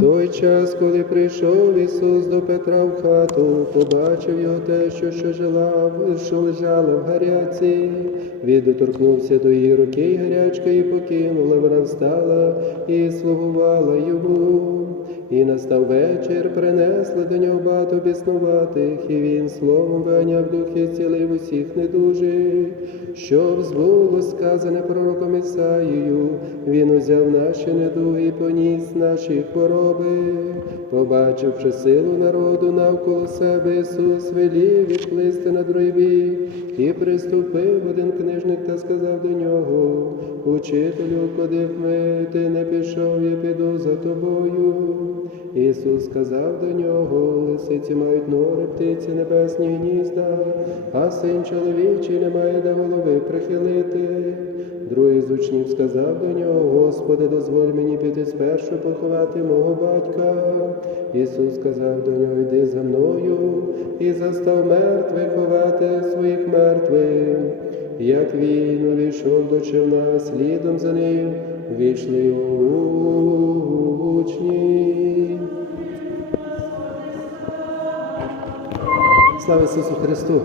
Той час, коли прийшов Ісус до Петра в хату, побачив його те, що, що, жила, що лежала в гаряці. Він доторкнувся до її руки, і гарячка і покинула, вона встала і слугувала йому. І настав вечір, принесли до нього багато біснуватих, і він словом виганяв духи, зцілив усіх недужих, що збуло сказане пророком Ісаїю. Він узяв наші недуги і поніс наші хвороби, побачивши силу народу навколо себе, Ісус велів відплисти на другий бік і приступив один книжник та сказав до нього, Учителю, куди б ми ти не пішов, я піду за тобою. Ісус сказав до нього, лисиці мають нори, птиці небесні гнізда, а син чоловічий не має де голови прихилити. Другий з учнів сказав до нього, Господи, дозволь мені піти спершу поховати мого батька. Ісус сказав до нього, йди за мною, і застав мертвих ховати своїх мертвих. Як він увійшов до човна, слідом за ним війшли учні. Слава Ісусу Христу!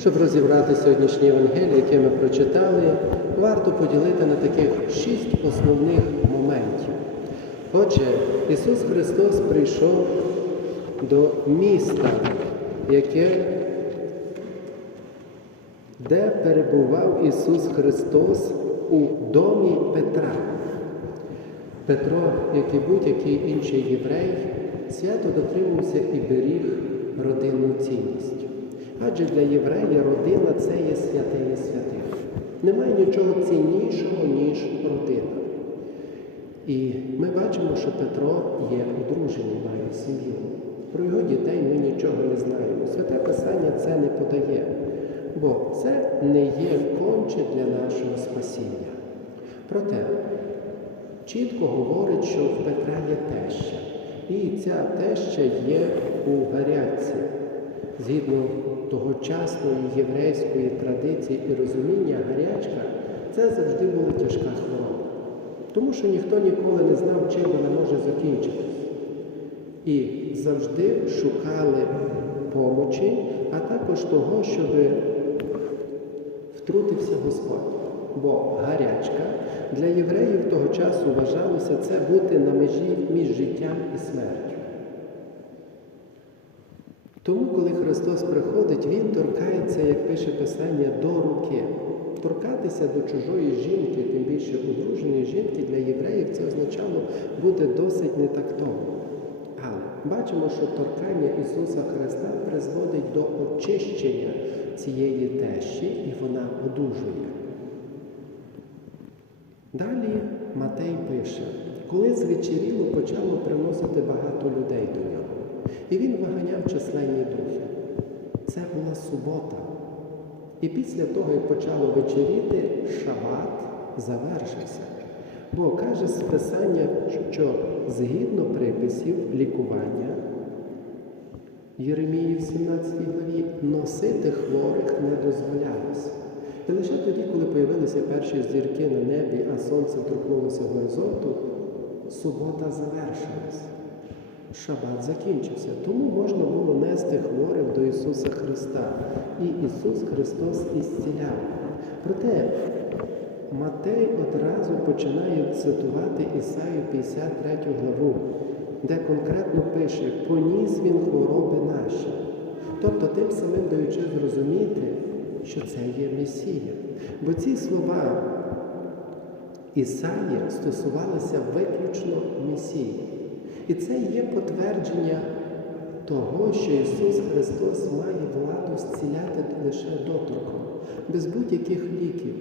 Щоб розібрати сьогоднішнє Євангеліє, яке ми прочитали, варто поділити на таких шість основних моментів. Отже, Ісус Христос прийшов до міста, яке, де перебував Ісус Христос у домі Петра. Петро, як і будь-який інший єврей, свято дотримувався і беріг родинну цінність. Адже для єврея родина це є святе і святих. Немає нічого ціннішого, ніж родина. І ми бачимо, що Петро є одружений, має сім'ю. Про його дітей ми нічого не знаємо. Святе Писання це не подає, бо це не є конче для нашого спасіння. Проте чітко говорить, що в Петра є теща. І ця теща є у гарячці. Згідно тогочасної єврейської традиції і розуміння, гарячка це завжди була тяжка хвороба. Тому що ніхто ніколи не знав, чим вона може закінчитись. І завжди шукали помочі, а також того, щоб втрутився Господь. Бо гарячка для євреїв того часу вважалося це бути на межі між життям і смертю. Тому, коли Христос приходить, Він торкається, як пише Писання, до руки. Торкатися до чужої жінки, тим більше одруженої жінки для євреїв, це означало бути досить нетактовно. Але бачимо, що торкання Ісуса Христа призводить до очищення цієї тещі, і вона одужує. Далі Матей пише, коли звечеріло, почало приносити багато людей до нього. І він виганяв численні духи. Це була субота. І після того, як почало вечеріти, шабат завершився. Бо каже Списання, що згідно приписів лікування Єремії в 17 главі носити хворих не дозволялося. І лише тоді, коли появилися перші зірки на небі, а сонце торкнулося горизонту, субота завершилась. Шабат закінчився. Тому можна було нести хворих до Ісуса Христа. І Ісус Христос ісціляв. Проте Матей одразу починає цитувати Ісаю 53 главу, де конкретно пише, поніс він хвороби наші. Тобто тим самим даючи зрозуміти, що це є Месія. Бо ці слова Ісаї стосувалися виключно Месії. І це є підтвердження того, що Ісус Христос має владу зціляти лише доторком, без будь-яких ліків.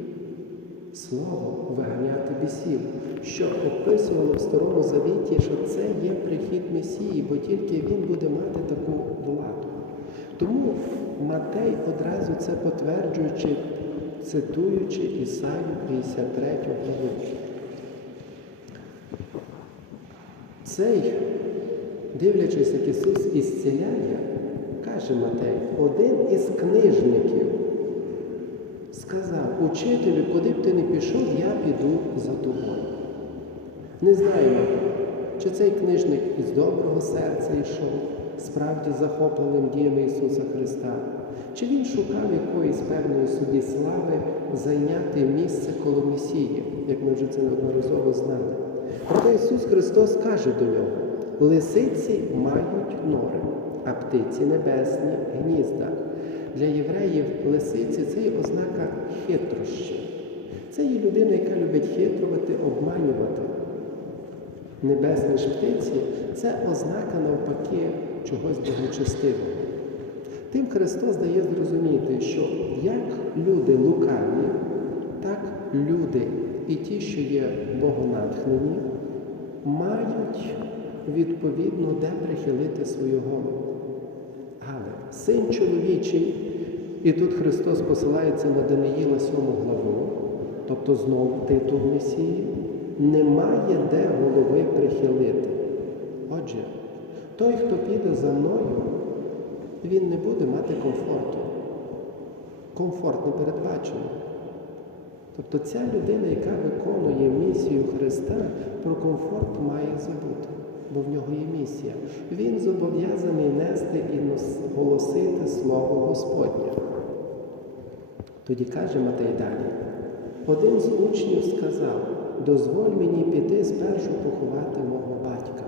Слово виганяти бісів, що описувало в Старому Завіті, що це є прихід Месії, бо тільки Він буде мати таку владу. Тому Матей одразу це підтверджуючи, цитуючи Ісаю 53 главу. Цей, дивлячись, як Ісус ісціляє, каже Матей, один із книжників сказав, учителю, куди б ти не пішов, я піду за тобою. Не знаємо, Чи цей книжник із доброго серця йшов, справді захопленим діями Ісуса Христа? Чи він шукав якоїсь певної собі слави зайняти місце коло Месії, як ми вже це неодноразово знали? Проте Ісус Христос каже до нього: лисиці мають нори, а птиці небесні гнізда. Для євреїв лисиці це є ознака хитрощі. Це є людина, яка любить хитрувати, обманювати. Небесні ж птиці це ознака навпаки чогось благочестивого. Тим Христос дає зрозуміти, що як люди лукаві, так люди і ті, що є богонатхнені, мають відповідно де прихилити свою голову. Але син чоловічий, і тут Христос посилається на Даниїла 7 главу, тобто знову титул Месії, не має де голови прихилити. Отже, той, хто піде за мною, він не буде мати комфорту. Комфорт не передбачено. Тобто ця людина, яка виконує місію Христа, про комфорт має забути, бо в нього є місія. Він зобов'язаний нести і голосити Слово Господнє. Тоді каже Матей далі, один з учнів сказав, дозволь мені піти спершу поховати мого батька.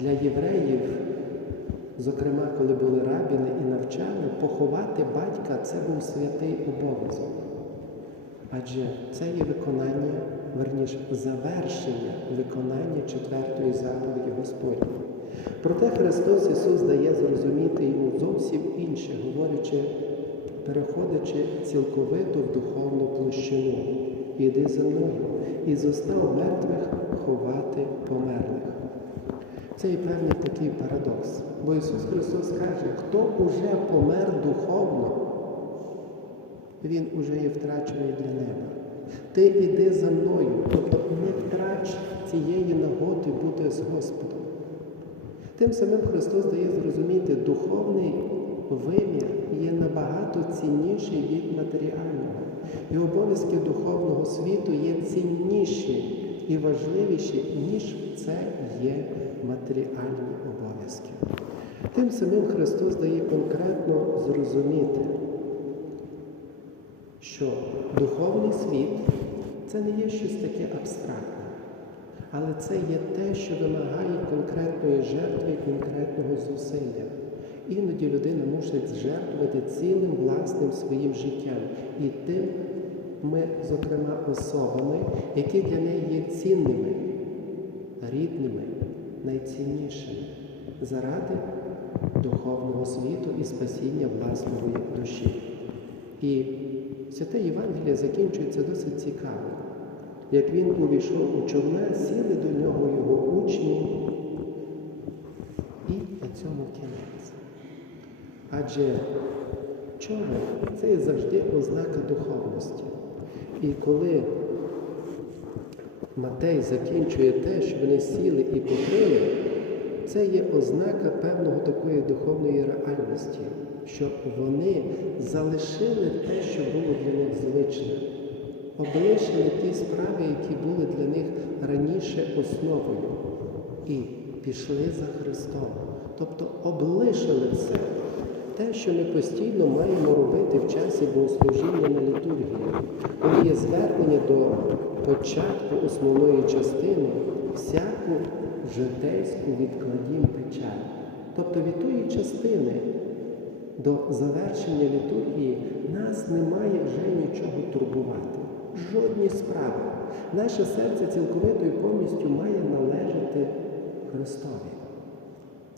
Для євреїв, зокрема, коли були рабіни і навчали, поховати батька це був святий обов'язок. Адже це є виконання, верніше, завершення виконання четвертої заповіді Господньої. Проте Христос Ісус дає зрозуміти йому зовсім інше, говорячи, переходячи цілковито в духовну площину. Іди за мною і зостав мертвих ховати померлих. Це і певний такий парадокс. Бо Ісус Христос каже, хто уже помер духовно, він уже є втрачений для неба. Ти іди за мною, тобто не втрач цієї нагоди бути з Господом. Тим самим Христос дає зрозуміти, духовний вимір є набагато цінніший від матеріального. І обов'язки духовного світу є цінніші і важливіші, ніж це є матеріальні обов'язки. Тим самим Христос дає конкретно зрозуміти, що духовний світ це не є щось таке абстрактне, але це є те, що вимагає конкретної жертви і конкретного зусилля. Іноді людина мусить жертвувати цілим власним своїм життям і тим, ми, зокрема, особами, які для неї є цінними, рідними, найціннішими заради духовного світу і спасіння власної душі. І святе Євангеліє закінчується досить цікаво. Як він увійшов у човна, сіли до нього його учні, і на цьому кінець. Адже човен це є завжди ознака духовності. І коли Матей закінчує те, що вони сіли і покрили, це є ознака певного такої духовної реальності, що вони залишили те, що було для них звичне, облишили ті справи, які були для них раніше основою, і пішли за Христом. Тобто облишили все. Те, що ми постійно маємо робити в часі богослужіння на літургії, коли є звернення до початку основної частини, всяку житейську відкладім печаль. Тобто від тої частини до завершення літургії нас немає вже нічого турбувати, жодні справи. Наше серце цілковито і повністю має належати Христові.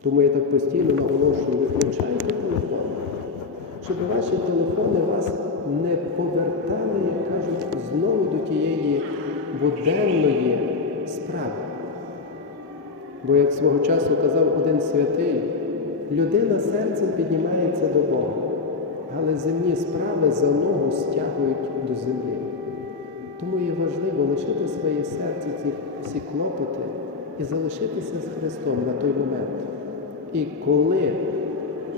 Тому я так постійно наголошую, виключайте телефон, щоб ваші телефони вас не повертали, як кажуть, знову до тієї буденної справи. Бо, як свого часу казав один святий, людина серцем піднімається до Бога, але земні справи за ногу стягують до землі. Тому є важливо лишити своє серце ці всі клопоти і залишитися з Христом на той момент. І коли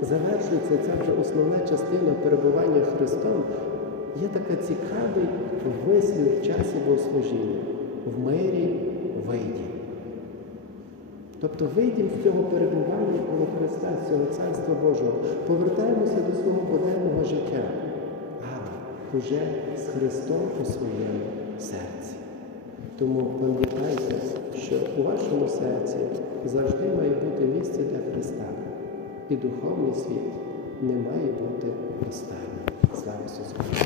завершується ця вже основна частина перебування Христом, є така цікавий вислів в часі богослужіння. В мирі вийді. Тобто вийдемо з цього перебування коло Христа, з цього Царства Божого, повертаємося до свого буденного життя, але вже з Христом у своєму серці. Тому пам'ятайте, що у вашому серці завжди має бути місце для Христа, і духовний світ не має бути останнім. Слава Ісусу!